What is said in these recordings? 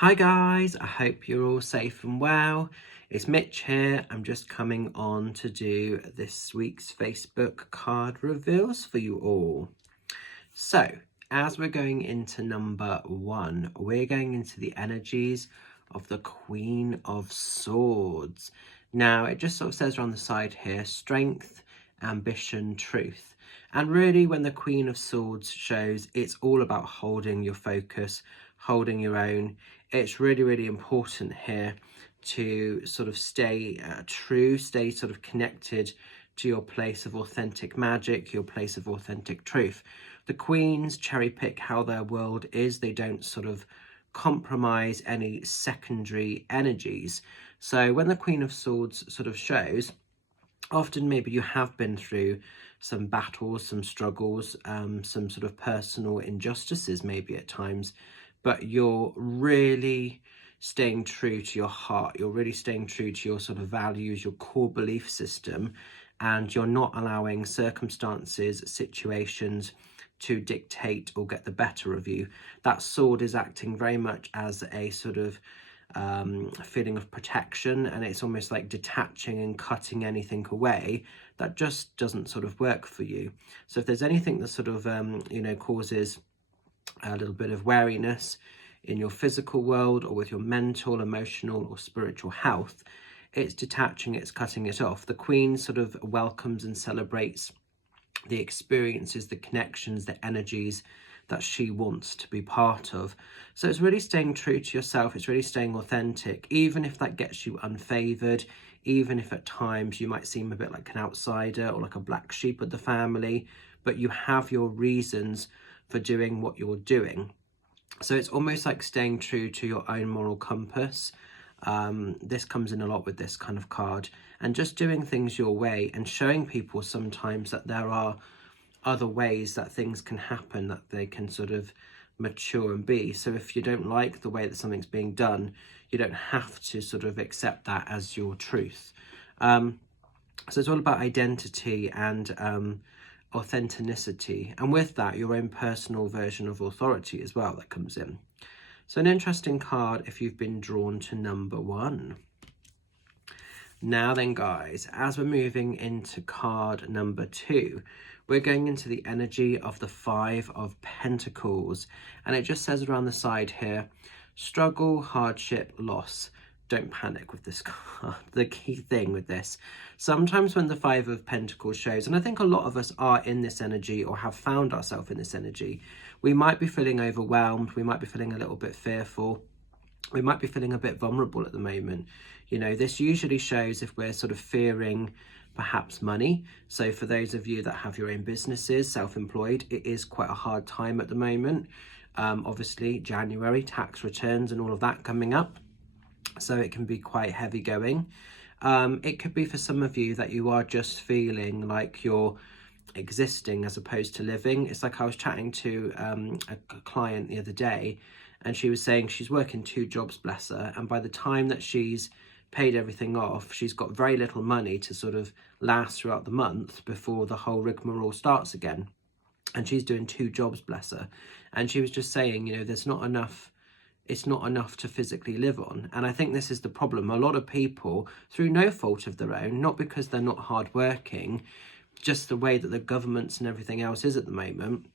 Hi guys, I hope you're all safe and well. It's Mitch here. I'm just coming on to do this week's Facebook card reveals for you all. So, as we're going into number one, we're going into the energies of the Queen of Swords. Now, it just sort of says around the side here, strength, ambition, truth. And really, when the Queen of Swords shows, it's all about holding your focus, holding your own. It's really, really important here to sort of stay true, stay sort of connected to your place of authentic magic, your place of authentic truth. The queens cherry pick how their world is. They don't sort of compromise any secondary energies. So when the Queen of Swords sort of shows, often maybe you have been through some battles, some struggles, some sort of personal injustices maybe at times, but you're really staying true to your heart. You're really staying true to your sort of values, your core belief system, and you're not allowing circumstances, situations to dictate or get the better of you. That sword is acting very much as a sort of feeling of protection, and it's almost like detaching and cutting anything away that just doesn't sort of work for you. So if there's anything that sort of causes a little bit of wariness in your physical world or with your mental, emotional or spiritual health, it's detaching, it's cutting it off. The Queen sort of welcomes and celebrates the experiences, the connections, the energies that she wants to be part of. So it's really staying true to yourself. It's really staying authentic, even if that gets you unfavored, even if at times you might seem a bit like an outsider or like a black sheep of the family, but you have your reasons for doing what you're doing. So it's almost like staying true to your own moral compass. This comes in a lot with this kind of card, and just doing things your way and showing people sometimes that there are other ways that things can happen, that they can sort of mature and be. So if you don't like the way that something's being done, you don't have to sort of accept that as your truth. So it's all about identity and authenticity, and with that your own personal version of authority as well that comes in. So an interesting card if you've been drawn to number one. Now then guys, as we're moving into card number two, we're going into the energy of the Five of Pentacles, and it just says around the side here, struggle, hardship, loss. Don't panic with this card. The key thing with this, sometimes when the Five of Pentacles shows, and I think a lot of us are in this energy or have found ourselves in this energy, we might be feeling overwhelmed, we might be feeling a little bit fearful, we might be feeling a bit vulnerable at the moment. You know, this usually shows if we're sort of fearing perhaps money. So for those of you that have your own businesses, self-employed, it is quite a hard time at the moment. Obviously January, tax returns and all of that coming up, so it can be quite heavy going. It could be for some of you that you are just feeling like you're existing as opposed to living. It's like I was chatting to a client the other day, and she was saying she's working 2 jobs, bless her, and by the time that she's paid everything off, she's got very little money to sort of last throughout the month before the whole rigmarole starts again. And she's doing 2 jobs, bless her, and she was just saying, you know, there's not enough, it's not enough to physically live on. And I think this is the problem. A lot of people, through no fault of their own, not because they're not hardworking, just the way that the governments and everything else is at the moment,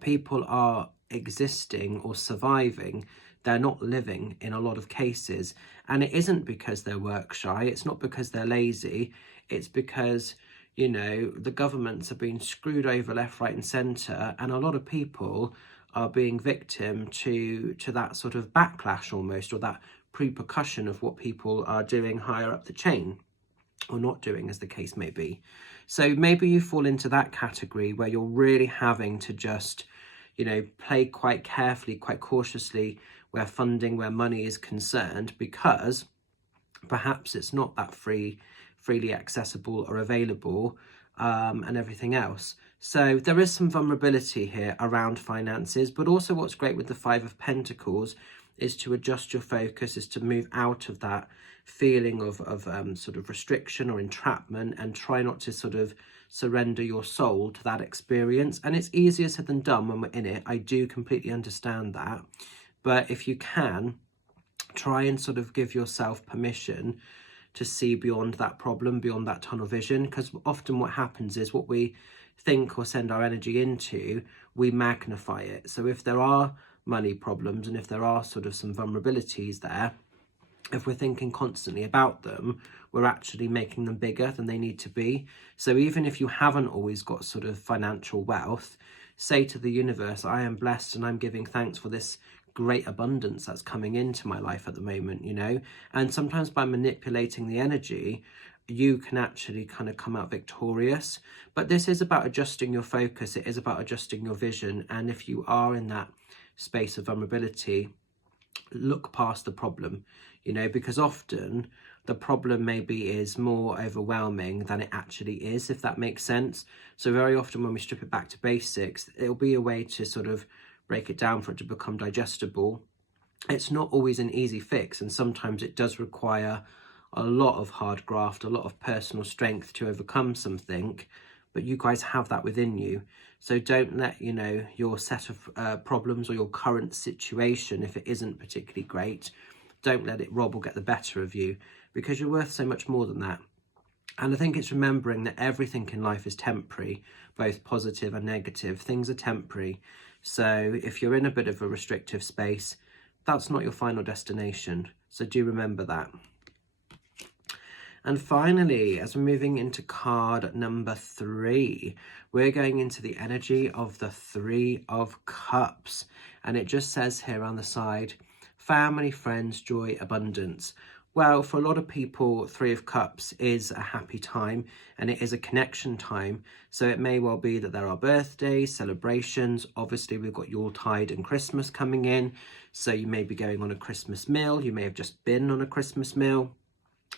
people are existing or surviving. They're not living in a lot of cases, and it isn't because they're work shy, it's not because they're lazy, it's because, you know, the governments are being screwed over left, right and centre, and a lot of people are being victim to that sort of backlash almost, or that repercussion of what people are doing higher up the chain, or not doing, as the case may be. So maybe you fall into that category where you're really having to just, you know, play quite carefully, quite cautiously where funding, where money is concerned, because perhaps it's not that freely accessible or available, and everything else. So there is some vulnerability here around finances, but also what's great with the Five of Pentacles is to adjust your focus, is to move out of that feeling of sort of restriction or entrapment, and try not to sort of surrender your soul to that experience. And it's easier said than done when we're in it. I do completely understand that. But if you can, try and sort of give yourself permission to see beyond that problem, beyond that tunnel vision, because often what happens is what we think or send our energy into, we magnify it. So if there are money problems and if there are sort of some vulnerabilities there, if we're thinking constantly about them, we're actually making them bigger than they need to be. So even if you haven't always got sort of financial wealth, say to the universe, I am blessed and I'm giving thanks for this great abundance that's coming into my life at the moment, you know. And sometimes by manipulating the energy, you can actually kind of come out victorious. But this is about adjusting your focus. It is about adjusting your vision. And if you are in that space of vulnerability, look past the problem, you know, because often the problem maybe is more overwhelming than it actually is, if that makes sense. So very often when we strip it back to basics, it'll be a way to sort of break it down for it to become digestible. It's not always an easy fix, and sometimes it does require a lot of hard graft, a lot of personal strength to overcome something, but you guys have that within you. So don't let, you know, your set of problems or your current situation, if it isn't particularly great, don't let it rob or get the better of you, because you're worth so much more than that. And I think it's remembering that everything in life is temporary, both positive and negative. Things are temporary. So if you're in a bit of a restrictive space, that's not your final destination. So do remember that. And finally, as we're moving into card number 3, we're going into the energy of the 3 of Cups. And it just says here on the side, family, friends, joy, abundance. Well, for a lot of people, 3 of Cups is a happy time and it is a connection time. So it may well be that there are birthdays, celebrations. Obviously, we've got Yuletide and Christmas coming in. So you may be going on a Christmas meal. You may have just been on a Christmas meal.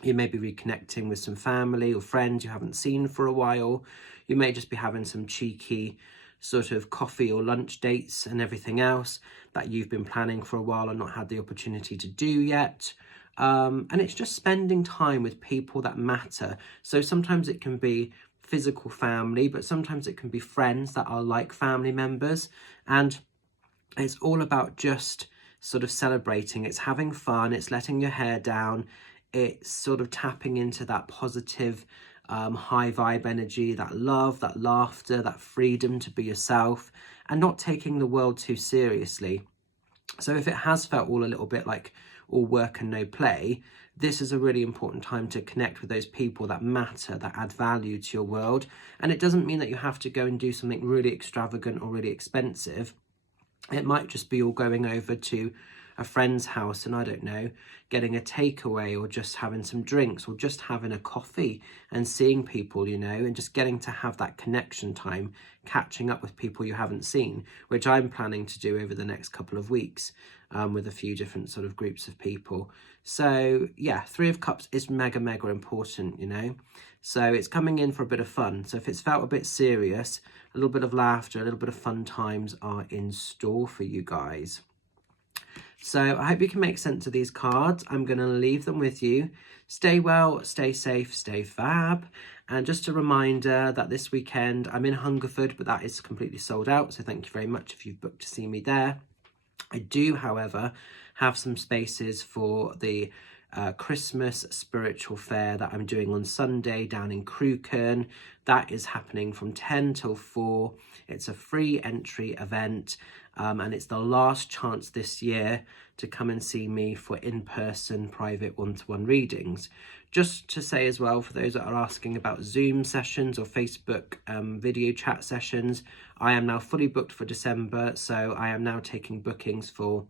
You may be reconnecting with some family or friends you haven't seen for a while. You may just be having some cheeky sort of coffee or lunch dates and everything else that you've been planning for a while and not had the opportunity to do yet. And it's just spending time with people that matter. So sometimes it can be physical family, but sometimes it can be friends that are like family members. And it's all about just sort of celebrating. It's having fun. It's letting your hair down. It's sort of tapping into that positive, high vibe energy, that love, that laughter, that freedom to be yourself, and not taking the world too seriously. So if it has felt all a little bit like all work and no play, this is a really important time to connect with those people that matter, that add value to your world. And it doesn't mean that you have to go and do something really extravagant or really expensive. It might just be all going over to a friend's house and, I don't know, getting a takeaway or just having some drinks or just having a coffee and seeing people, you know, and just getting to have that connection time, catching up with people you haven't seen, which I'm planning to do over the next couple of weeks with a few different sort of groups of people. So yeah, 3 of Cups is mega important, you know. So it's coming in for a bit of fun. So if it's felt a bit serious, a little bit of laughter, a little bit of fun times are in store for you guys. So I hope you can make sense of these cards. I'm going to leave them with you. Stay well, stay safe, stay fab. And just a reminder that this weekend I'm in Hungerford, but that is completely sold out. So thank you very much if you've booked to see me there. I do, however, have some spaces for the Christmas spiritual fair that I'm doing on Sunday down in Crewkerne. That is happening from 10 till 4. It's a free entry event and it's the last chance this year to come and see me for in-person private one-to-one readings. Just to say as well, for those that are asking about Zoom sessions or Facebook video chat sessions, I am now fully booked for December, so I am now taking bookings for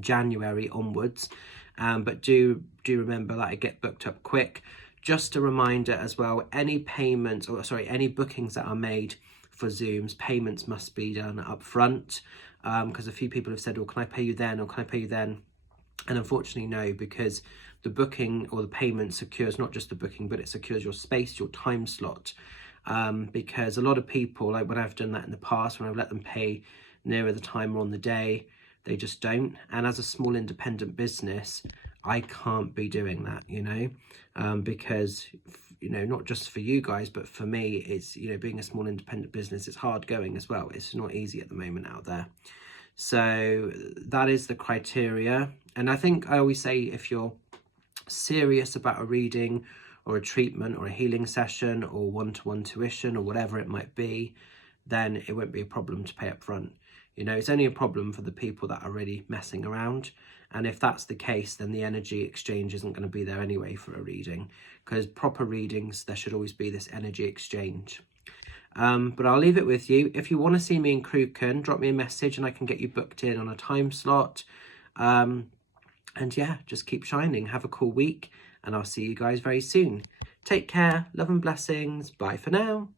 January onwards. But do remember that I get booked up quick. Just a reminder as well, any bookings that are made for Zooms, payments must be done up front, because a few people have said, well, can I pay you then, or can I pay you then? And unfortunately, no, because the booking or the payment secures not just the booking, but it secures your space, your time slot. Because a lot of people, like when I've done that in the past, when I've let them pay nearer the time or on the day, they just don't. And as a small independent business, I can't be doing that, you know, because, you know, not just for you guys, but for me, it's, you know, being a small independent business, it's hard going as well. It's not easy at the moment out there. So that is the criteria. And I think I always say, if you're serious about a reading or a treatment or a healing session or one-to-one tuition or whatever it might be, then it won't be a problem to pay up front. You know, it's only a problem for the people that are really messing around. And if that's the case, then the energy exchange isn't going to be there anyway for a reading, because proper readings, there should always be this energy exchange. But I'll leave it with you. If you want to see me in Crewkerne, drop me a message and I can get you booked in on a time slot. And yeah, just keep shining. Have a cool week, and I'll see you guys very soon. Take care. Love and blessings. Bye for now.